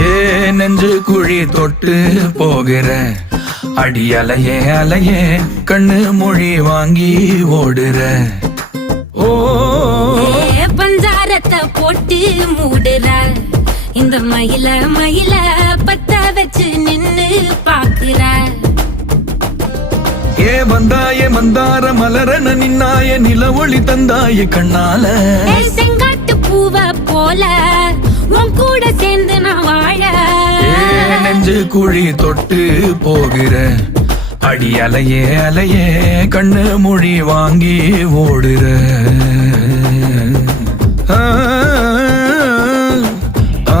ஏ நெஞ்சு குழி தொட்டு போகிற அடி அலையே அலையே கண்ணு மொழி வாங்கி ஓடுற. ஓ பஞ்சாரத்தை போட்டு மூடுற இந்த மயில மயில பத்த வச்சு நின்னு பாக்குற. ஏ வந்தாய மந்தார மலரன நின்னாய நில ஒளி தந்தாய கண்ணால. செங்காட்டு பூவ போல உன் கூட சேர்ந்து நான் வாழ. நெஞ்சு குழி தொட்டு போகிற அடி அலையே அலையே கண்ணு மொழி வாங்கி ஓடுற. ஆ ஆ